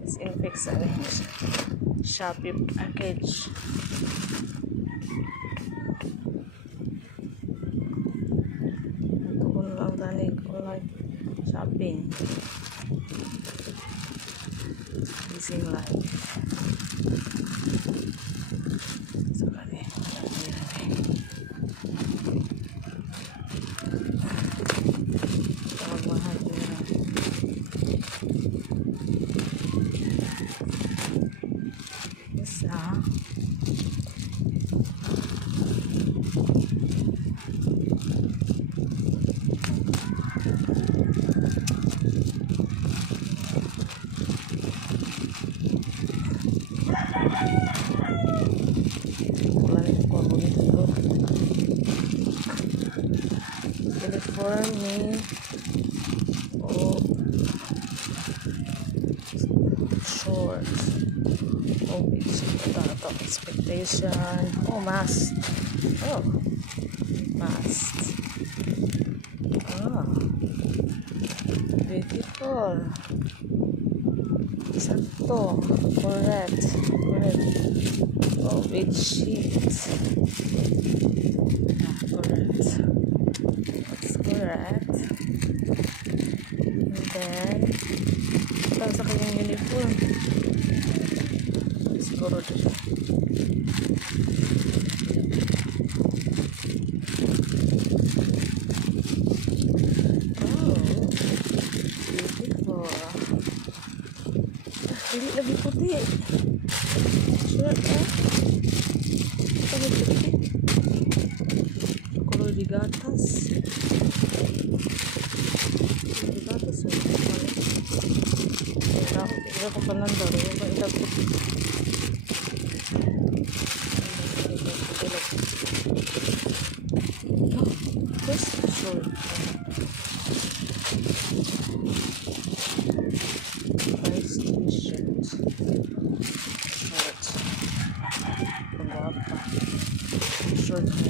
Disinfect sa Shopee package. Ito lang tanig online shopping. Using live. So, kani. Tawag-mahal nila. Isa. Uniforme o shorts o expectation mask mask beautiful sakto correct bed sheet correct. That's correct. And then, tapos sa kanyang uniform. Siguro dito. Beautiful. Hindi lagi puti. Sure, Lagi puti. Color di gatas. Ito ko pa lang daw. This is short. Nice t-shirt. Short. Short.